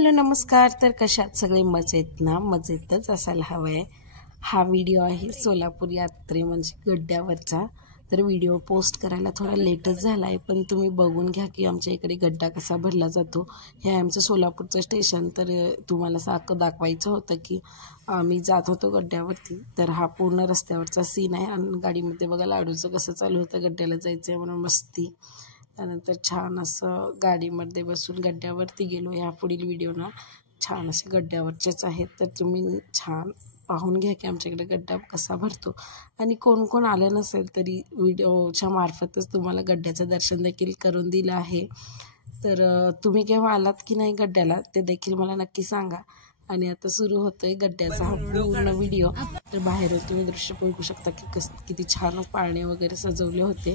Hello नमस्कार. तर कशात सगळे मजेत ना? मजेतच असायला हवं आहे. हा व्हिडिओ आहे सोलापूर यात्रे म्हणजे गड्ड्यावरचा. तर व्हिडिओ पोस्ट करायला थोडा लेटच झाला आहे, पण तुम्ही बघून घ्या की आमच्या इकडे गड्डा कसा भरला जातो. हे आहे आमचं सोलापूरचं स्टेशन. तर तुम्हाला सारखं दाखवायचं होतं की आम्ही जात होतो गड्ड्यावरती. तर हा पूर्ण रस्त्यावरचा सीन आहे आणि गाडीमध्ये बघा लाडूचं कसं चालू होतं गड्ड्याला जायचं आहे म्हणून मस्ती. त्यानंतर छान असं गाडीमध्ये बसून गड्ड्यावरती गेलो. या पुढील व्हिडिओ ना छान असे गड्ड्यावरचेच आहेत, तर तुम्ही छान पाहून घ्या की आमच्याकडे गड्डा कसा भरतो. आणि कोण कोण आलं नसेल तरी व्हिडिओच्या मार्फतच तुम्हाला गड्ड्याचं दर्शन देखील करून दिलं आहे. तर तुम्ही केव्हा आलात की नाही गड्ड्याला ते देखील मला नक्की सांगा. आणि आता सुरू होतोय गड्ड्याचा हा पूर्ण व्हिडिओ. तर बाहेर तुम्ही दृश्य बघू शकता की किती छान पाळणे वगैरे सजवले होते.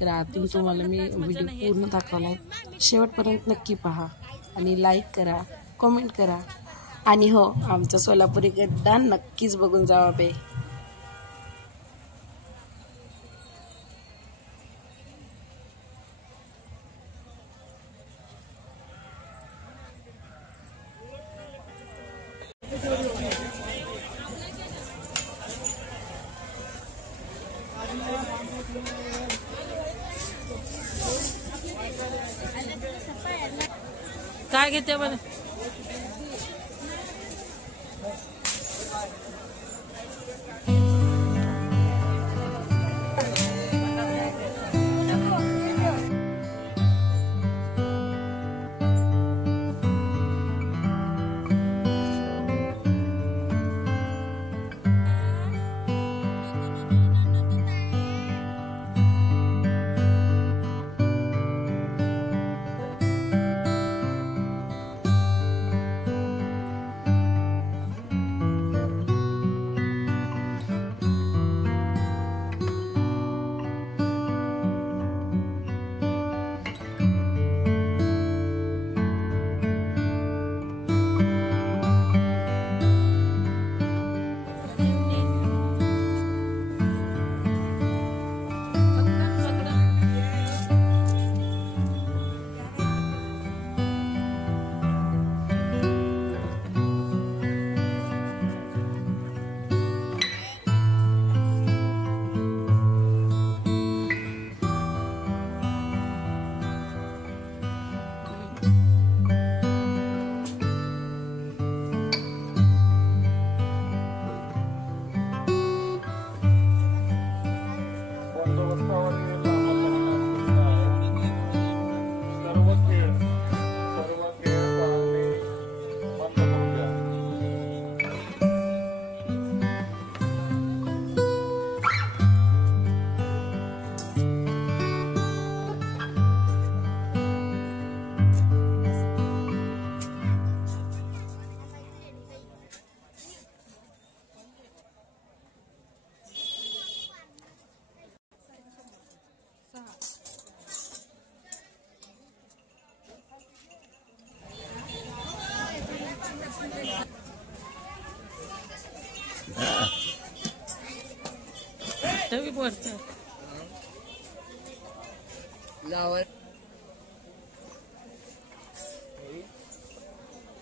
तर आतून तुम्हाला मी व्हिडिओ पूर्ण दाखवला आहे. शेवटपर्यंत नक्की पहा आणि लाईक करा, कमेंट करा. आणि हो, आमचा सोलापुरी गड्डा नक्कीच बघून जावा बे. काय घेते बरं?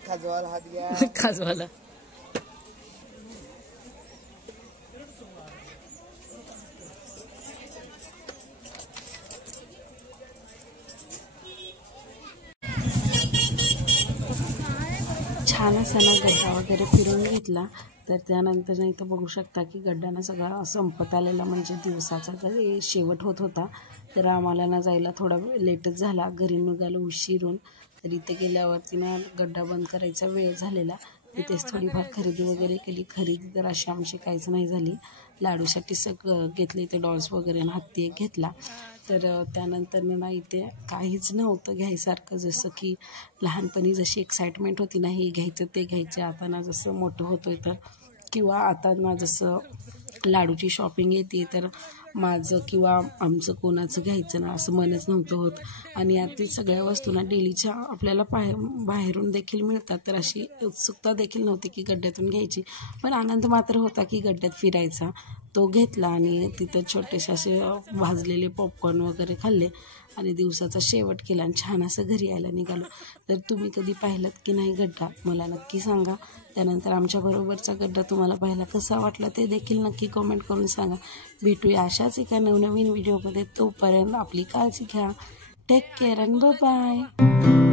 खाजवाला हात घ्या. खाजवाला छान असा ना गड्डा वगैरे फिरून घेतला. तर त्यानंतर नाही तर बघू शकता की गड्डाना सगळा संपत आलेला म्हणजे दिवसाचा तर शेवट होत होता. तर आम्हाला ना जायला थोडा लेटच झाला, घरी निघालो उशिरून. तर इथे गेल्यावरती ना गड्डा बंद करायचा वेळ झालेला. इथेच थोडीफार खरेदी वगैरे केली. खरेदी तर अशी आमची काहीच नाही झाली. लाडूसाठी सगळं घेतलं, इथे डॉल्स वगैरे ना हत्ती एक घेतला. तर त्यानंतर ना इथे काहीच नव्हतं घ्यायसारखं. जसं की लहानपणी जशी एक्साइटमेंट होती ना हे घ्यायचं ते घ्यायचं, आता ना जसं मोठं होतोय तर किंवा आता ना जसं लाडूची शॉपिंग येते तर माझं किंवा आमचं कोणाचं घ्यायचं ना असं मनच नव्हतं होत. आणि यातील सगळ्या वस्तू ना डेलीच्या आपल्याला बाहेरून देखील मिळतात. तर अशी उत्सुकता देखील नव्हती की गड्ड्यातून घ्यायची, पण आनंद मात्र होता की गड्ड्यात फिरायचा. तो घेतला आणि तिथं छोटेसे असे भाजलेले पॉपकॉर्न वगैरे खाल्ले. आणि दिवसाचा शेवट केला आणि छान असं घरी यायला निघालो. तर तुम्ही कधी पाहिलात की नाही गड्डा मला नक्की सांगा. त्यानंतर आमच्याबरोबरचा गड्डा तुम्हाला पाहायला कसा वाटला ते देखील नक्की कमेंट करून सांगा. भेटूया अशाच एका नवनवीन व्हिडिओमध्ये. तोपर्यंत आपली काळजी घ्या. Take care and bye.